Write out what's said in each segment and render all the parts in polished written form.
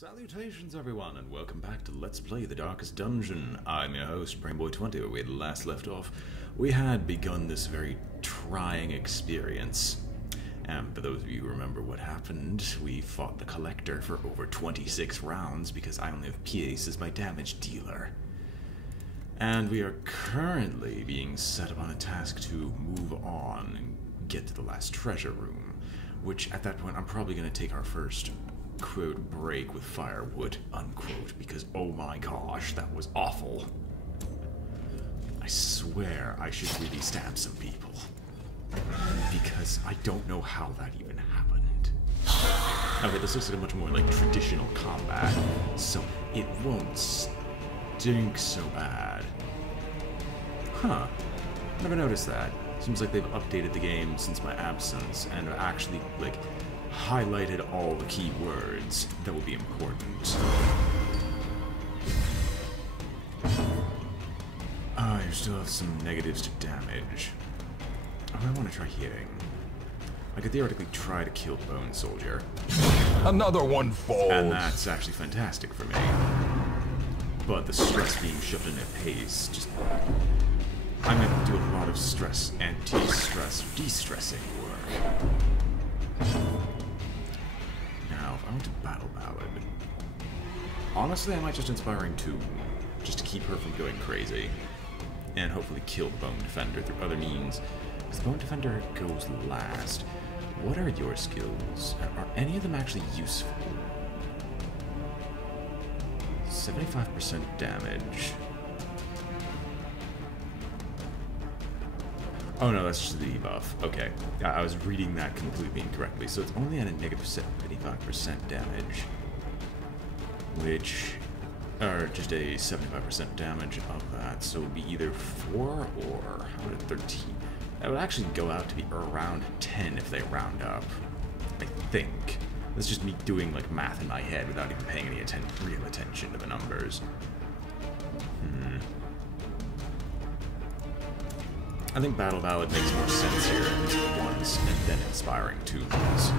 Salutations everyone, and welcome back to Let's Play The Darkest Dungeon. I'm your host, BrainBoy20. Where we had last left off, we had begun this very trying experience. And for those of you who remember what happened, we fought the Collector for over 26 rounds because I only have Pièce as my damage dealer. And we are currently being set upon a task to move on and get to the last treasure room, which at that point I'm probably going to take our first quote break with firewood unquote, because oh my gosh, that was awful. I swear I should really stab some people, because I don't know how that even happened. Okay, this looks like a much more like traditional combat, so it won't stink so bad. Huh, never noticed that. Seems like they've updated the game since my absence and are actually like highlighted all the key words that will be important. You still have some negatives to damage. Oh, I want to try hitting. I could theoretically try to kill Bone Soldier. Another one falls. And that's actually fantastic for me. But the stress being shoved in at pace, just... I'm going to have to do a lot of stress, anti-stress, de-stressing work. I went to Battle Ballad. Honestly, I might just Inspiring Tomb, just to keep her from going crazy. And hopefully kill the Bone Defender through other means, because the Bone Defender goes last. What are your skills? Are any of them actually useful? 75% damage. Oh no, that's just the debuff. Okay, I was reading that completely incorrectly. So it's only at a negative 75% damage, which are just a 75% damage of that. So it would be either 4 or how about 13? That would actually go out to be around 10 if they round up. I think. That's just me doing like math in my head without even paying any real attention to the numbers. I think Battle Ballad makes more sense here, at least once, and then Inspiring Tombs.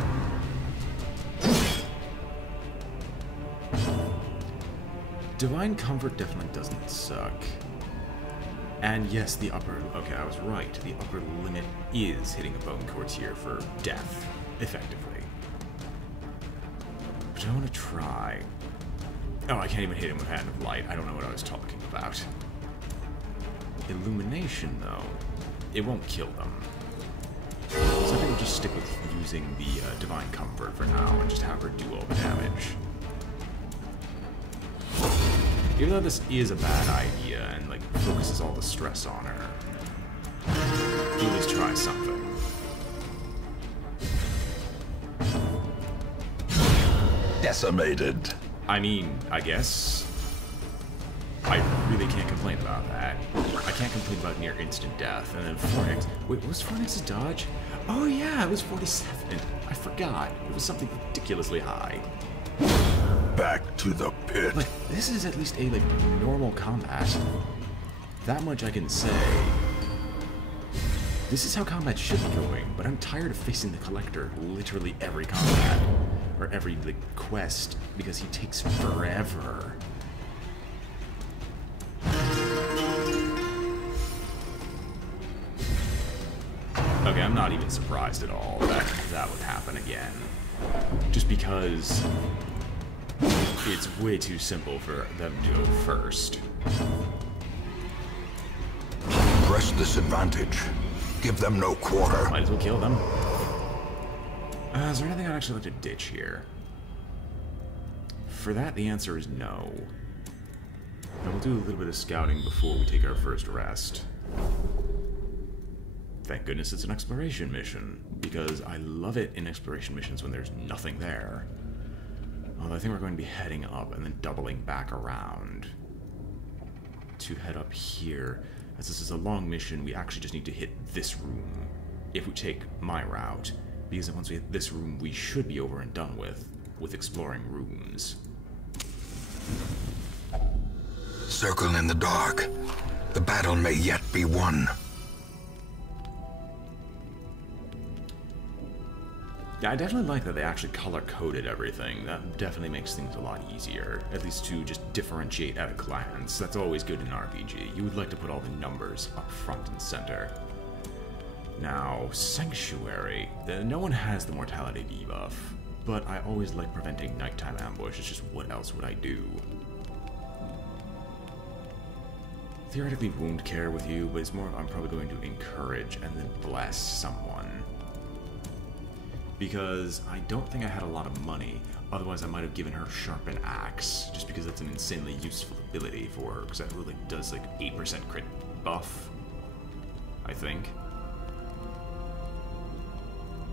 Divine Comfort definitely doesn't suck. And yes, the upper... Okay, I was right. The upper limit is hitting a Bone Courtier for death, effectively. But I want to try... Oh, I can't even hit him with Hand of Light. I don't know what I was talking about. Illumination, though. It won't kill them. So I think we'll just stick with using the Divine Comfort for now and just have her do all the damage. Even though this is a bad idea and like focuses all the stress on her, at least try something. Decimated. I mean, I guess. I really can't complain about that. I can't complain about near instant death. And then 4x. Wait, what was 4x's dodge? Oh yeah, it was 47. I forgot. It was something ridiculously high. Back to the pit. Like, this is at least a like normal combat. That much I can say. This is how combat should be going, but I'm tired of facing the Collector literally every combat. Or every like quest, because he takes forever. Okay, I'm not even surprised at all that that would happen again. Just because it's way too simple for them to go first. Press this advantage. Give them no quarter. Might as well kill them. Is there anything I'd actually like to ditch here? For that, the answer is no. And we'll do a little bit of scouting before we take our first rest. Thank goodness it's an exploration mission, because I love it in exploration missions when there's nothing there. Although I think we're going to be heading up and then doubling back around to head up here. As this is a long mission, we actually just need to hit this room if we take my route, because once we hit this room, we should be over and done with exploring rooms. Circle in the dark. The battle may yet be won. Yeah, I definitely like that they actually color-coded everything. That definitely makes things a lot easier, at least to just differentiate at a glance. That's always good in an RPG. You would like to put all the numbers up front and center. Now, Sanctuary. No one has the mortality debuff, but I always like preventing nighttime ambush. It's just, what else would I do? Theoretically, wound care with you, but it's more I'm probably going to encourage and then bless someone. Because I don't think I had a lot of money, otherwise I might have given her Sharpen Axe, just because it's an insanely useful ability for her, because that really does like 8% crit buff, I think.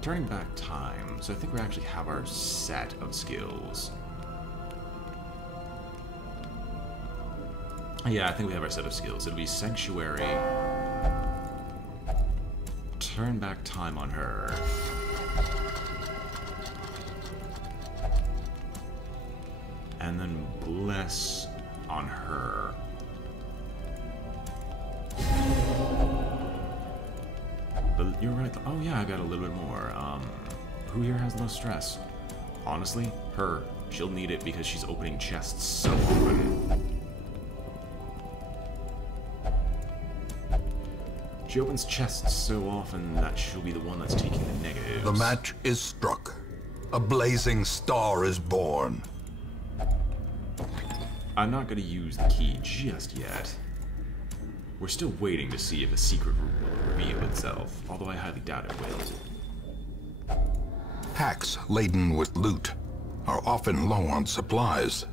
Turning back time, so I think we actually have our set of skills. Yeah, I think we have our set of skills. It'll be Sanctuary, turn back time on her, and then bless on her. But you're right. Oh yeah, I got a little bit more. Who here has low stress? Honestly, her. She'll need it because she's opening chests so often. She opens chests so often that she'll be the one that's taking the negatives. The match is struck. A blazing star is born. I'm not going to use the key just yet. We're still waiting to see if a secret room will reveal itself, although I highly doubt it will. Packs laden with loot are often low on supplies.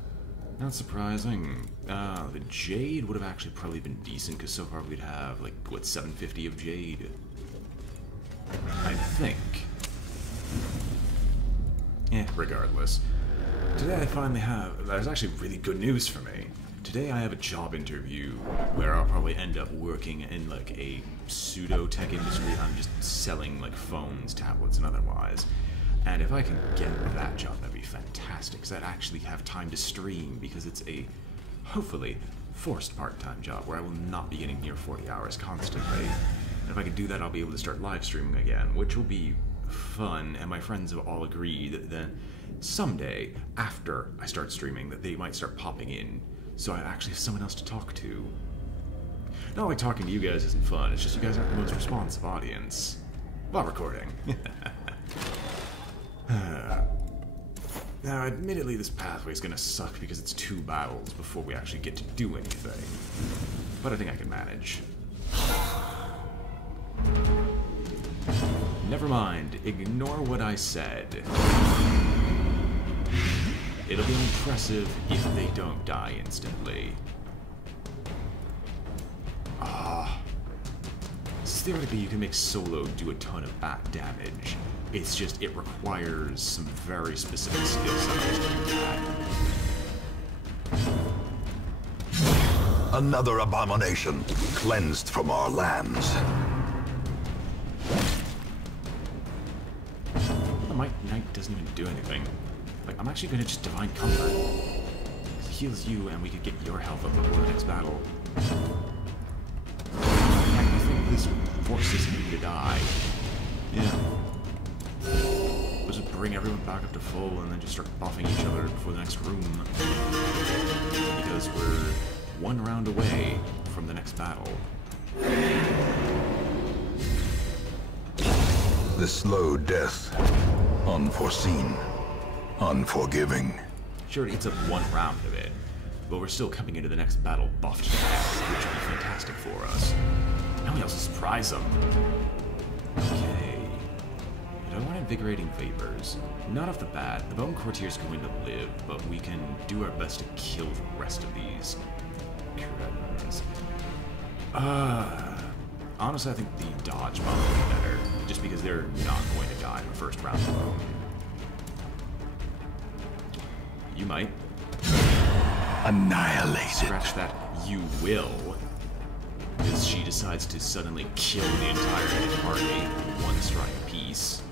Not surprising. The Jade would have actually probably been decent, because so far we'd have, like, what, 750 of Jade? I think. Regardless. Today I finally have... There's actually really good news for me. Today I have a job interview where I'll probably end up working in, like, a pseudo-tech industry. I'm just selling, like, phones, tablets, and otherwise. And if I can get that job, that'd be fantastic, because I'd actually have time to stream, because it's a, hopefully, forced part-time job where I will not be getting near 40 hours constantly. And if I can do that, I'll be able to start live streaming again, which will be fun, and my friends have all agreed that then someday, after I start streaming, that they might start popping in, so I actually have someone else to talk to. Not like talking to you guys isn't fun, it's just you guys aren't the most responsive audience. While recording. Now, admittedly, this pathway is gonna suck because it's 2 battles before we actually get to do anything. But I think I can manage. Never mind. Ignore what I said. It'll be impressive if they don't die instantly. Theoretically, you can make solo do a ton of bat damage. It's just, it requires some very specific skill sets to do that. Another abomination cleansed from our lands. The Might Knight doesn't even do anything. Like, I'm actually gonna just Divine Comfort. It heals you, and we could get your health up before the next battle. I think this forces me to die. Yeah. We'll just bring everyone back up to full and then just start buffing each other before the next room. Because we're 1 round away from the next battle. The slow death. Unforeseen. Unforgiving. Sure, it eats up 1 round of it, but we're still coming into the next battle buffed to death, which would be fantastic for us. Now we also surprise them. Okay. I don't want invigorating vapors. Not off the bat. The Bone Courtier's going to live, but we can do our best to kill the rest of these cretins. Honestly, I think the dodge bomb would be better, just because they're not going to die in the first round alone. You might. Annihilated. Scratch that, you will. Because she decides to suddenly kill the entire party with 1 strike piece.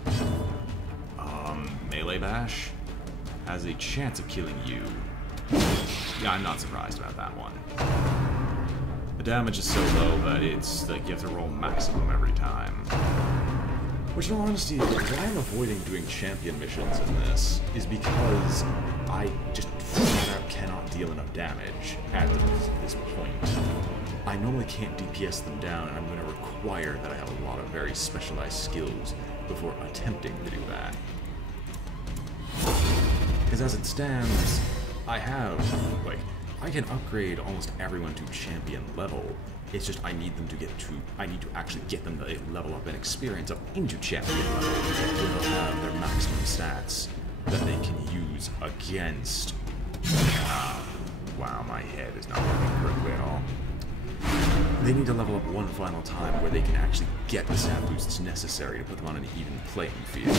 Melee Bash has a chance of killing you. Yeah, I'm not surprised about that one. The damage is so low that it's like you have to roll maximum every time. Which, in all honesty, why I'm avoiding doing champion missions in this is because I just flat out cannot deal enough damage at this point. I normally can't DPS them down, and I'm going to require that I have a lot of very specialized skills before attempting to do that. Because as it stands, I have, like, I can upgrade almost everyone to champion level. It's just I need them to I need to actually get them to level up and experience up into champion level, where they'll have their maximum stats that they can use against. Wow, my head is not working correctly at all. They need to level up one final time where they can actually get the stat boosts necessary to put them on an even playing field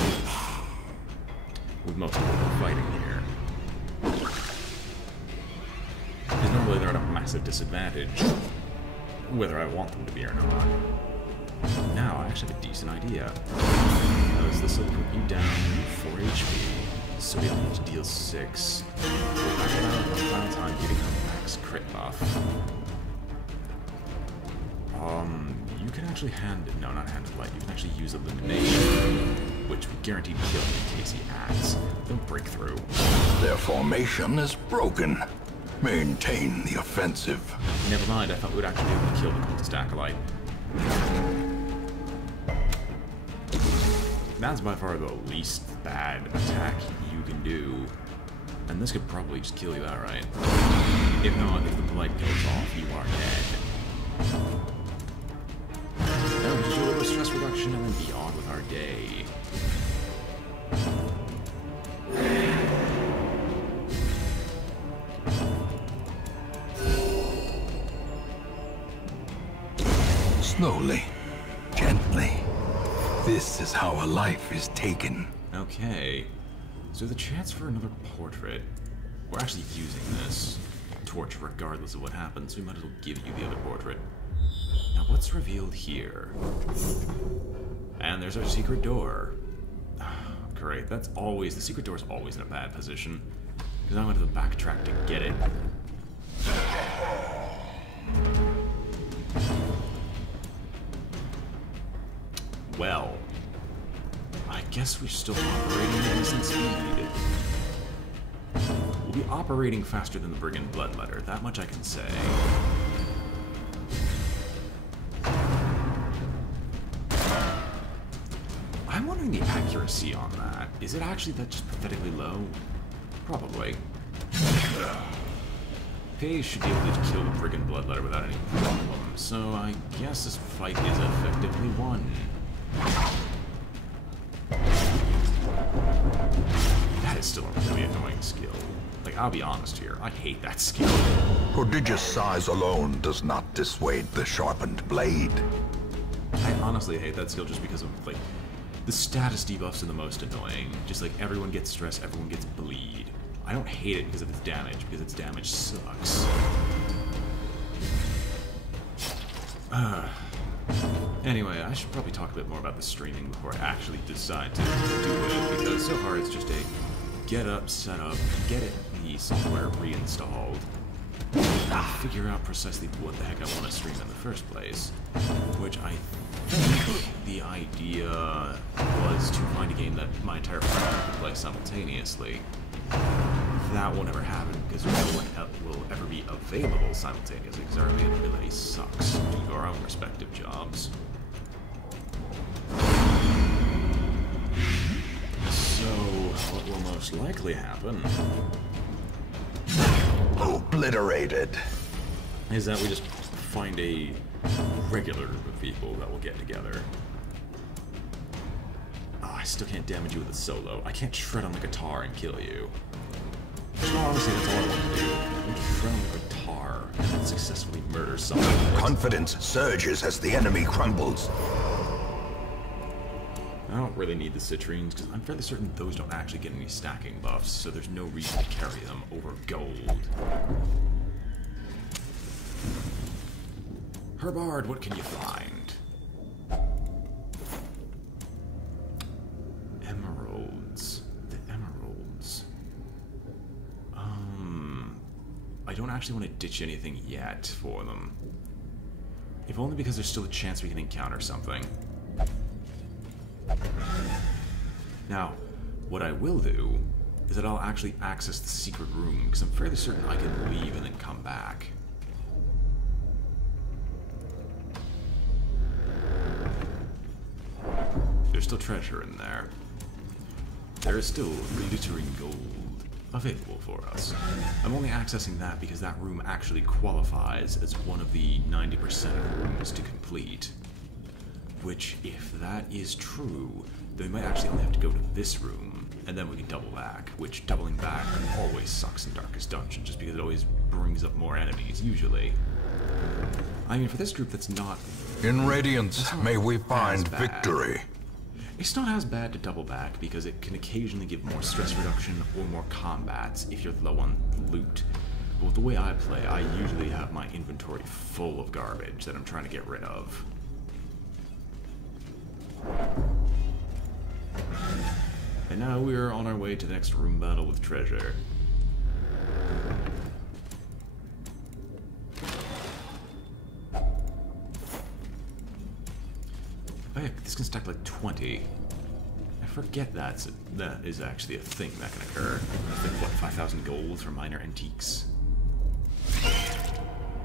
with most of what we're fighting here. Because normally they're at a massive disadvantage, whether I want them to be or not. Now, I actually have a decent idea. Because this will put you down 4 HP, so we only need to deal 6. We're back around one final time, giving them max crit buff. You can actually not hand of light, you can actually use Illumination, which would guarantee kill in case he acts. Don't break through. Their formation is broken. Maintain the offensive. Never mind, I thought we would actually be able to kill the cultist acolyte. That's by far the least bad attack you can do. And this could probably just kill you outright. If not, if the blight goes off, you are dead. Now we just do a little stress reduction and then be on with our day. Slowly, gently. This is how a life is taken. Okay. So the chance for another portrait. We're actually using this torch regardless of what happens, so we might as well give you the other portrait. Now what's revealed here? And there's our secret door. Great, that's always, the secret door is always in a bad position. Because I went to the backtrack to get it. Well, I guess we're still operating at decent speed. We'll be operating faster than the Brigand Bloodletter, that much I can say. I'm wondering the accuracy on that. Is it actually that just pathetically low? Probably. Faye should be able to kill the Brigand Bloodletter without any problem, so I guess this fight is effectively won. That is still a really annoying skill. Like, I'll be honest here, I hate that skill. Prodigious size alone does not dissuade the sharpened blade. I honestly hate that skill just because of, like, the status debuffs are the most annoying. Just like, everyone gets stress, everyone gets bleed. I don't hate it because of its damage, because its damage sucks. Anyway, I should probably talk a bit more about the streaming before I actually decide to do it, because so far it's just a get up, set up, get the software reinstalled, and figure out precisely what the heck I want to stream in the first place, which I think the idea was to find a game that my entire family could play simultaneously. That won't ever happen, because no one will ever be available simultaneously, because our availability sucks due to our own respective jobs. So, what will most likely happen Obliterated. is that we just find a regular group of people that will get together. Oh, I still can't damage you with a solo. I can't shred on the guitar and kill you. No, honestly, that's all I want to do. I want to shred on the guitar and then successfully murder someone. Confidence surges as the enemy crumbles. I don't really need the citrines, because I'm fairly certain those don't actually get any stacking buffs, so there's no reason to carry them over gold. Herbard, what can you find? Emeralds. The emeralds. I don't actually want to ditch anything yet for them. If only because there's still a chance we can encounter something. Now, what I will do is that I'll actually access the secret room, because I'm fairly certain I can leave and then come back. There's still treasure in there. There is still glittering gold available for us. I'm only accessing that because that room actually qualifies as one of the 90% of rooms to complete. Which, if that is true, then we might actually only have to go to this room, and then we can double back, which doubling back always sucks in Darkest Dungeon, just because it always brings up more enemies, usually. I mean, for this group that's not... In Radiance, may we find victory. It's not as bad to double back, because it can occasionally give more stress reduction or more combats if you're low on loot. But with the way I play, I usually have my inventory full of garbage that I'm trying to get rid of. And now we're on our way to the next room battle with treasure. Oh yeah, this can stack like 20. I forget that is actually a thing that can occur. Like, what, 5,000 gold for minor antiques?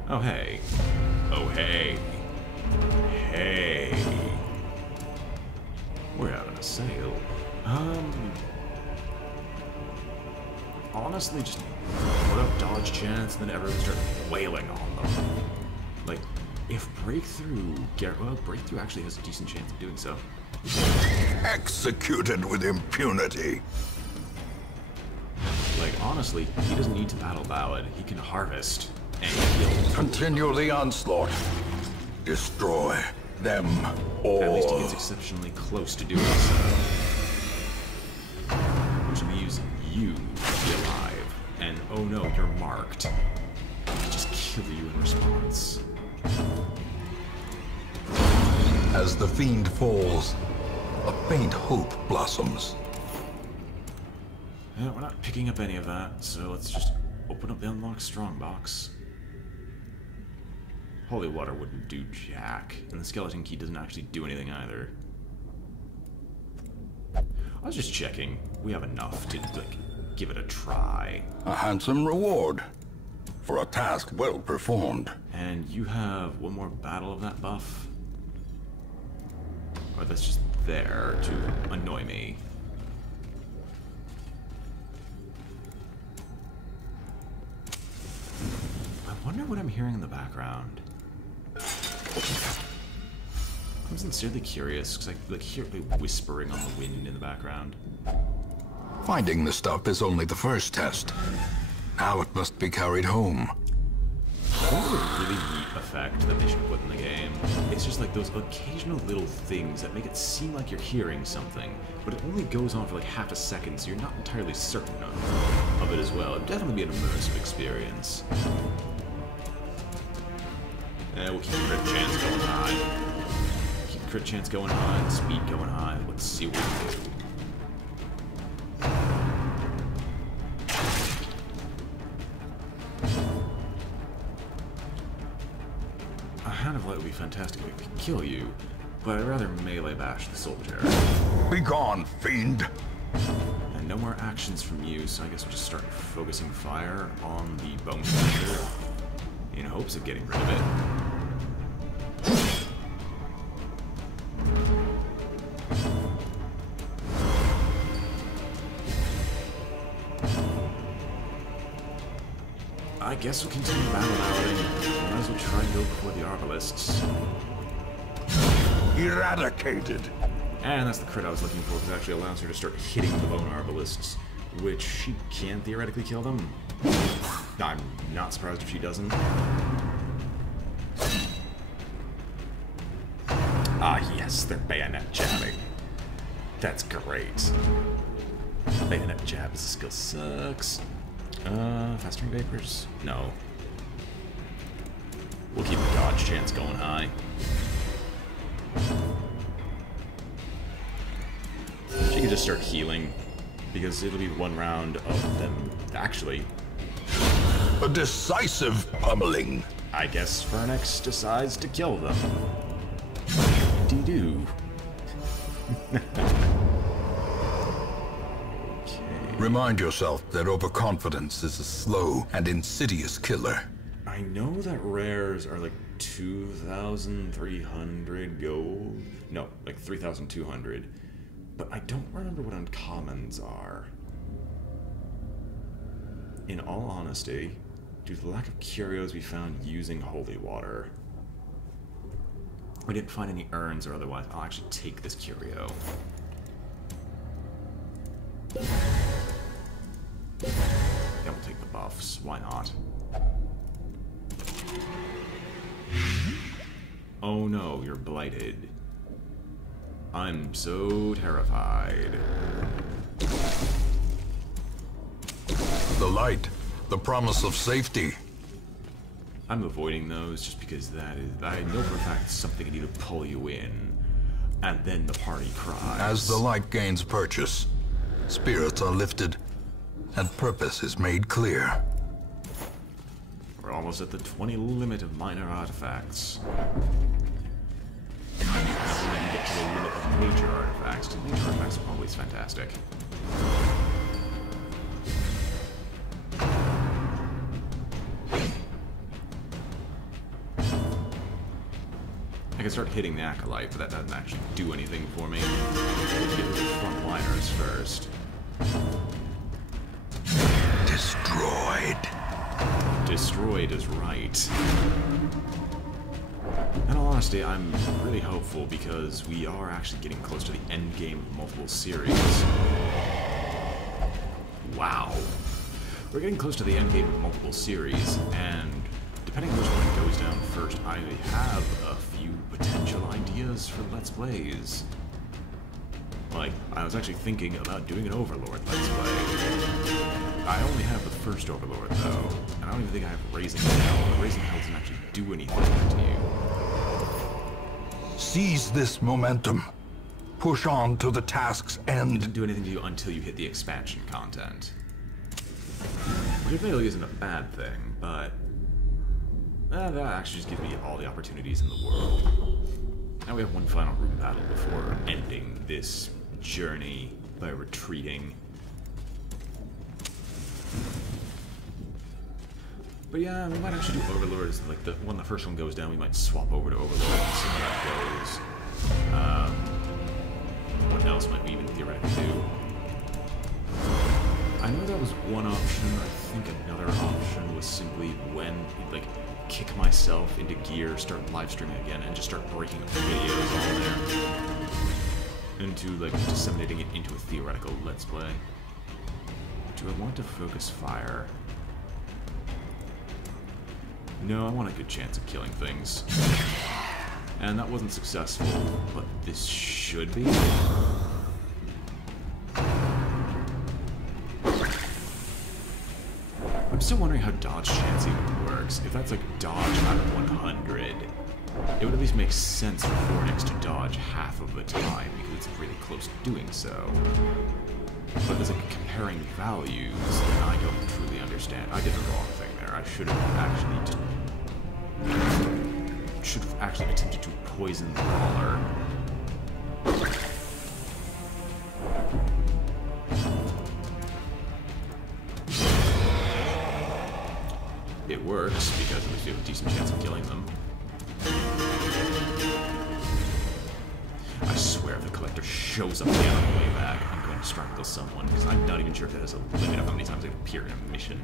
Oh hey. Oh hey. Hey. We're having a sale. Honestly, just put up dodge chance and then everyone start wailing on them. Like, if Breakthrough... Well, Breakthrough actually has a decent chance of doing so. Executed with impunity. Like, honestly, he doesn't need to battle Ballad. He can harvest and kill. Continue the onslaught. Destroy them all. At least he gets exceptionally close to doing so. Which will use you to be alive. And oh no, you're marked. He just kill you in response. As the fiend falls, a faint hope blossoms. Yeah, we're not picking up any of that, so let's just open up the unlocked strongbox. Holy water wouldn't do jack, and the skeleton key doesn't actually do anything either. I was just checking. We have enough to, like, give it a try. A handsome reward for a task well performed. And you have one more battle of that buff? Or that's just there to annoy me. I wonder what I'm hearing in the background. I'm sincerely curious, because I hear whispering on the wind in the background. Finding the stuff is only the first test. Now it must be carried home. That's a really neat effect that they should put in the game. It's just like those occasional little things that make it seem like you're hearing something, but it only goes on for like half a second, so you're not entirely certain of it as well. It'd definitely be an immersive experience. We'll keep the crit chance going high. Keep the crit chance going high, and speed going high. Let's see what we can do. A hand of light would be fantastic if it could kill you, but I'd rather melee bash the soldier. Begone, fiend! And no more actions from you, so I guess we'll just start focusing fire on the bone crusher in hopes of getting rid of it. I guess we'll continue battle outing. Might as well try and go before the arbalists. Eradicated. And that's the crit I was looking for, because it actually allows her to start hitting the bone arbalists, which she can theoretically kill them. I'm not surprised if she doesn't. Ah yes, they're bayonet jabbing. That's great. Bayonet jab as a skill sucks. Festering Vapors? No. We'll keep the dodge chance going high. She can just start healing, because it'll be one round of them. Actually, A decisive pummeling. I guess Fernex decides to kill them. Dee-doo. Remind yourself that overconfidence is a slow and insidious killer. I know that rares are like 2,300 gold. No, like 3,200. But I don't remember what uncommons are. In all honesty, due to the lack of curios we found using holy water, we didn't find any urns or otherwise. I'll actually take this curio. Yeah, we'll take the buffs. Why not? Oh no, you're blighted. I'm so terrified. The light, the promise of safety. I'm avoiding those just because that is, I know for a fact it's something I need to pull you in. And then the party cries. As the light gains purchase, spirits are lifted, and purpose is made clear. We're almost at the 20 limit of minor artifacts. And when we get to the limit of major artifacts, because major artifacts are always fantastic. I can start hitting the Acolyte, but that doesn't actually do anything for me. Let's get the frontliners first. Destroyed. Destroyed is right. In all honesty, I'm really hopeful because we are actually getting close to the end game of multiple series. Wow. We're getting close to the end game of multiple series, and depending on which one goes down first, I have a few potential ideas for Let's Plays. Like, I was actually thinking about doing an Overlord Let's Play. I only have the first Overlord, though, and I don't even think I have Raising Hell. But Raising Hell doesn't actually do anything to you. Seize this momentum. Push on to the task's It end. doesn't do anything to you until you hit the expansion content. Which admittedly isn't a bad thing, but that actually just gives me all the opportunities in the world. Now we have one final room battle before ending this journey by retreating. But yeah, we might actually do Overlords. Like when the first one goes down, we might swap over to Overlord and see how that goes. What else might we even theoretically do? I know that was one option. I think another option was simply when, like, kick myself into gear, start live streaming again, and just start breaking up videos on there. Into, like, disseminating it into a theoretical Let's Play. Do I want to focus fire? No, I want a good chance of killing things. And that wasn't successful, but this should be. I'm still wondering how dodge chance even works. If that's like dodge out of 100, it would at least make sense for Fornix to dodge half of the time, because it's really close to doing so. But as like comparing values, then I don't truly understand. I did the wrong thing there. I should have actually attempted to poison the brawler. It works, because at least you have a decent chance of killing them. I swear if the Collector shows up again on the way back, I'm going to strangle someone, because I'm not even sure if that has a limit of how many times they appear in a mission.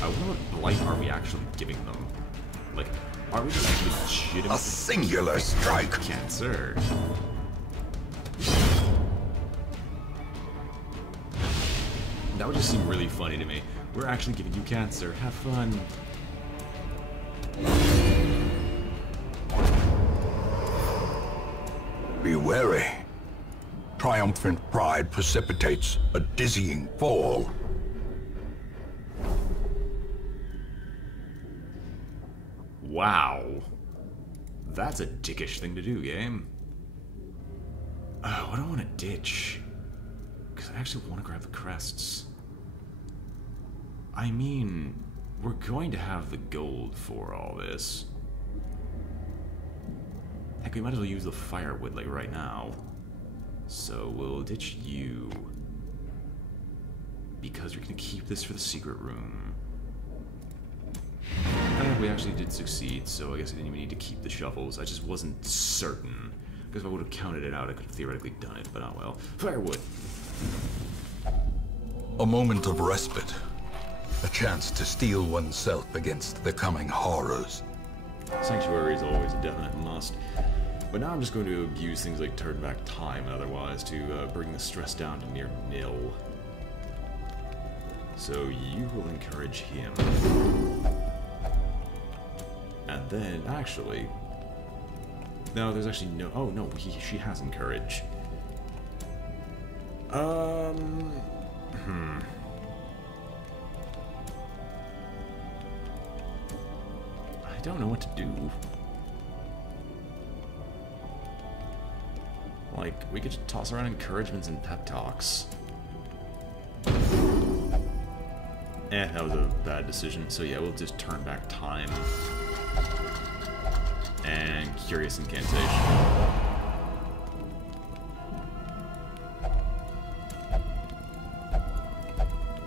I wonder what blight are we actually giving them? Like, are we just legitimately... A singular strike! Cancer. That would just seem really funny to me. We're actually giving you cancer. Have fun. Be wary. Triumphant pride precipitates a dizzying fall. Wow. That's a dickish thing to do, game. Oh, what do I want to ditch? Because I actually want to grab the crests. I mean, we're going to have the gold for all this. Heck, we might as well use the firewood, like, right now. So we'll ditch you. Because we're gonna keep this for the secret room. We actually did succeed, so I guess I didn't even need to keep the shovels. I just wasn't certain. Because if I would have counted it out, I could have theoretically done it, but oh well. Firewood! A moment of respite. A chance to steel oneself against the coming horrors. Sanctuary is always a definite must. But now I'm just going to abuse things like turn back time and otherwise to bring the stress down to near nil. So you will encourage him. And then, actually... No, there's actually no... Oh, no, she has encourage. I don't know what to do. Like, we could just toss around encouragements and pep talks. That was a bad decision. So yeah, we'll just turn back time. And Curious Incantation.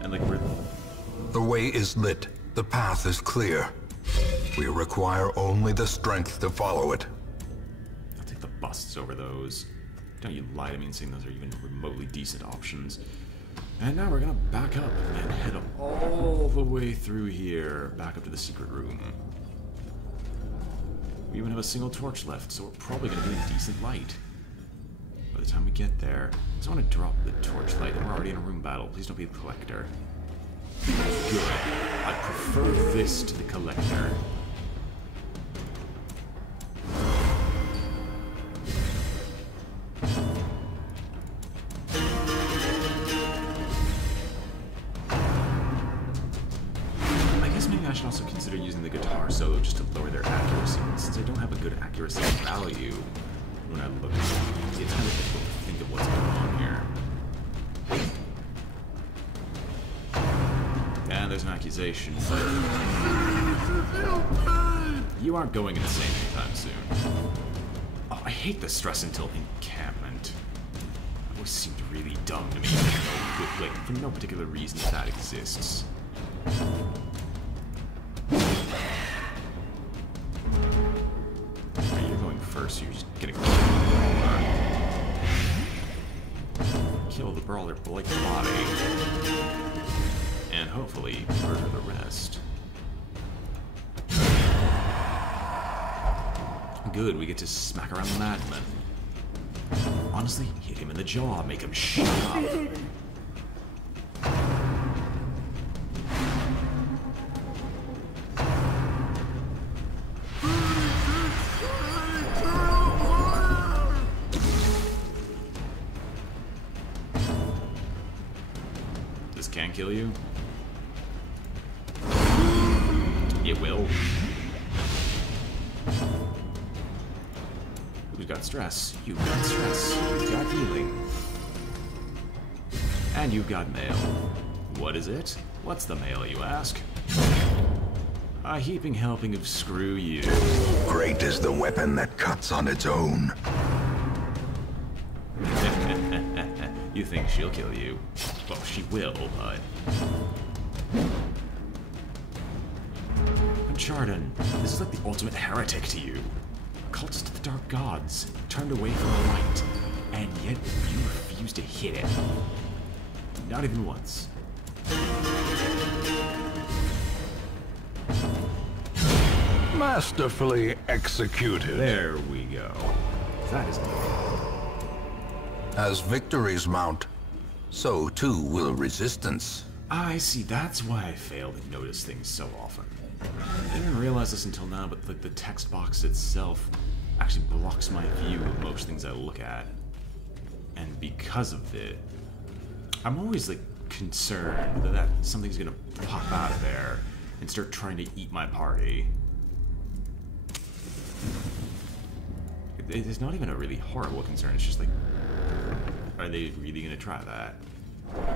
And like we're... The way is lit. The path is clear. We require only the strength to follow it. I'll take the busts over those. Don't you lie to me and saying those are even remotely decent options. And now we're gonna back up and head all the way through here, back up to the secret room. We even have a single torch left, so we're probably gonna be in decent light by the time we get there. So I want to drop the torchlight, and we're already in a room battle. Please don't be the collector. Good. I prefer this to the collector. I should also consider using the guitar solo just to lower their accuracy. Since I don't have a good accuracy value when I look at it, it's kind of difficult to think of what's going on here. And there's an accusation, but you aren't going insane anytime soon. Oh, I hate the stress until encampment. It always seemed really dumb to me. Like, for no particular reason that exists. First, you're just gonna kill the brawler like the body, and hopefully murder the rest. Good, we get to smack around the madman. Honestly, hit him in the jaw, make him shut up. Can kill you? It will. Who's got stress? You've got stress. You've got healing. And you've got mail. What is it? What's the mail, you ask? A heaping helping of screw you. Great is the weapon that cuts on its own. You think she'll kill you? Well, she will, but... Chardon, this is like the ultimate heretic to you. Cultist of the dark gods, turned away from the light, and yet you refuse to hit it. Not even once. Masterfully executed. There we go. That is good. As victories mount, so too will resistance. I see, that's why I fail to notice things so often. I didn't realize this until now, but like the text box itself actually blocks my view of most things I look at. And because of it, I'm always like concerned that something's gonna pop out of there and start trying to eat my party. It's not even a really horrible concern, it's just like, are they really gonna try that?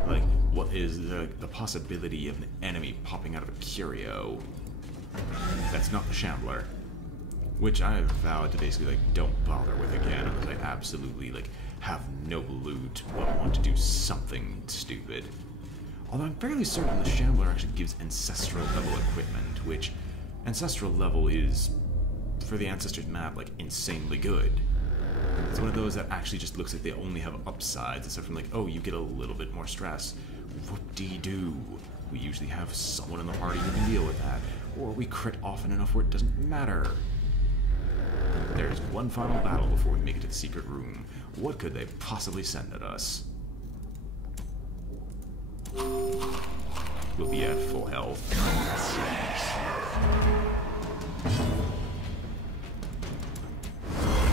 Like, what is the possibility of an enemy popping out of a curio? That's not the Shambler. which I have vowed to basically, like, don't bother with again, because I absolutely, like, have no loot, but want to do something stupid. Although I'm fairly certain the Shambler actually gives Ancestral level equipment, which Ancestral level is, for the Ancestors map, like, insanely good. It's one of those that actually just looks like they only have upsides, except from like, oh, you get a little bit more stress. Whoop-dee-doo. We usually have someone in the party who can deal with that. Or we crit often enough where it doesn't matter. There's one final battle before we make it to the secret room. What could they possibly send at us? We'll be at full health.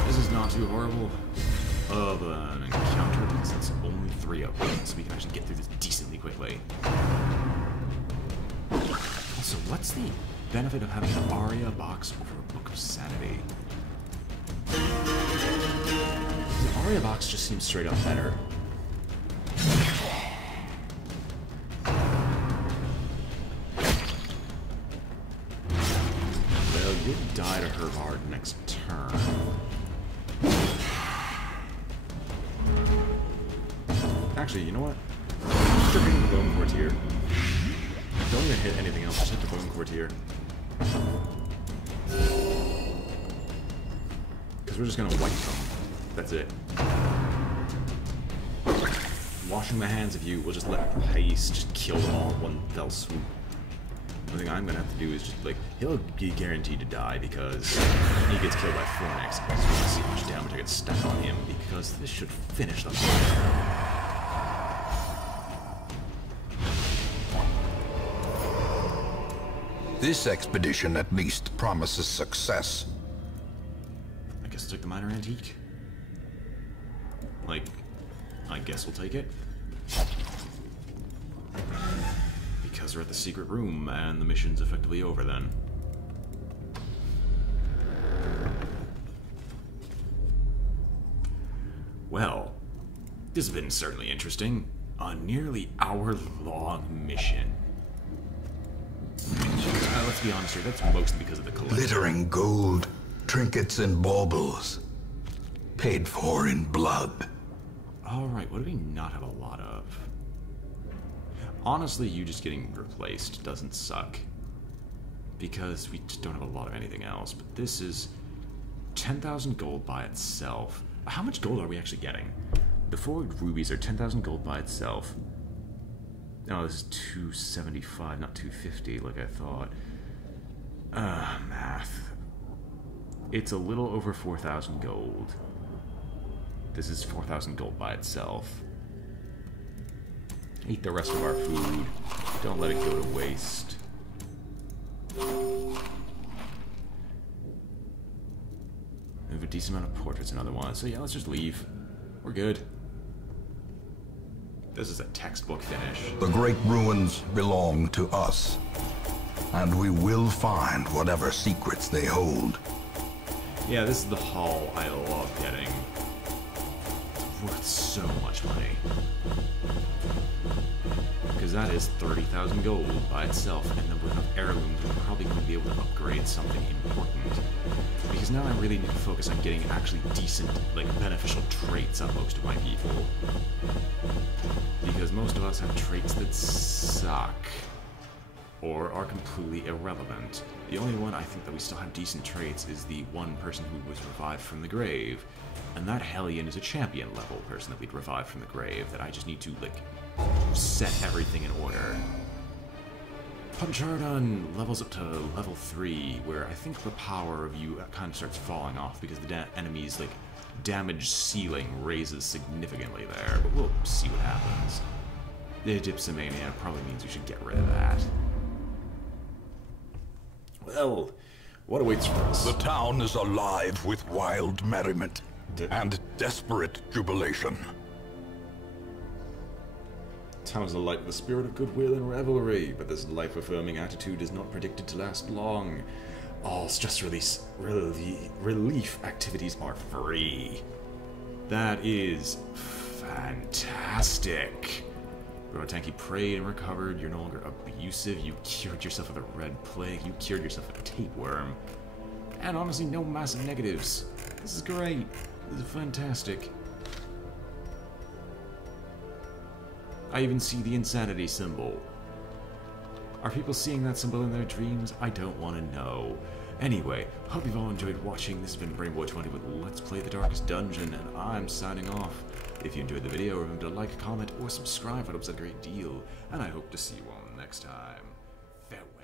This is not too horrible of an encounter because it's only 3 of them, so we can actually get through this decently quickly. Also, what's the benefit of having an Aria box over a Book of Sanity? The Aria box just seems straight up better. Well, you'll die to Hervard next turn. Actually, you know what? Just hit the Bone Courtier. Don't even hit anything else, just hit the Bone Courtier. Because we're just gonna wipe them. That's it. Washing the hands of you, we'll just let Pace just kill them all in one fell swoop. The thing I'm gonna have to do is just, like, he'll be guaranteed to die because he gets killed by Fornix. I just want to see how much damage I can stack on him because this should finish the fight. This expedition at least promises success. I guess I'll take the minor antique. Like, I guess we'll take it. Because we're at the secret room and the mission's effectively over then. Well, this has been certainly interesting. A nearly hour-long mission. Let's be honest here, that's mostly because of the collection. Glittering gold, trinkets and baubles. Paid for in blood. Alright, what do we not have a lot of? Honestly, you just getting replaced doesn't suck. Because we just don't have a lot of anything else. But this is 10,000 gold by itself. How much gold are we actually getting? The 4 rubies are 10,000 gold by itself. No, this is 275, not 250 like I thought. Math. It's a little over 4,000 gold. This is 4,000 gold by itself. Eat the rest of our food. Don't let it go to waste. We have a decent amount of portraits and other ones, so yeah, let's just leave. We're good. This is a textbook finish. The great ruins belong to us, and we will find whatever secrets they hold. Yeah, this is the haul I love getting. It's worth so much money. Because that is 30,000 gold by itself, and then with enough heirlooms, we're probably going to be able to upgrade something important. Because now I really need to focus on getting actually decent, like, beneficial traits on most of my people. Because most of us have traits that suck. Or are completely irrelevant. The only one I think that we still have decent traits is the one person who was revived from the grave. And that Hellion is a champion level person that we'd revive from the grave that I just need to, like, set everything in order. Punchardan levels up to level 3, where I think the power of you kind of starts falling off because the enemy's, like, damage ceiling raises significantly there, but we'll see what happens. The Dipsomania probably means we should get rid of that. Well, what awaits for us? The town is alive with wild merriment and desperate jubilation. Town is alight with the spirit of goodwill and revelry, but this life-affirming attitude is not predicted to last long. All stress relief activities are free. That is fantastic. Rotanki prayed and recovered. You're no longer abusive. You cured yourself of the red plague. You cured yourself of a tapeworm. And honestly, no massive negatives. This is great. This is fantastic. I even see the insanity symbol. Are people seeing that symbol in their dreams? I don't want to know. Anyway, hope you've all enjoyed watching. This has been BrainBoy20 with Let's Play the Darkest Dungeon, and I'm signing off. If you enjoyed the video, remember to like, comment, or subscribe. It helps a great deal, and I hope to see you all next time. Farewell.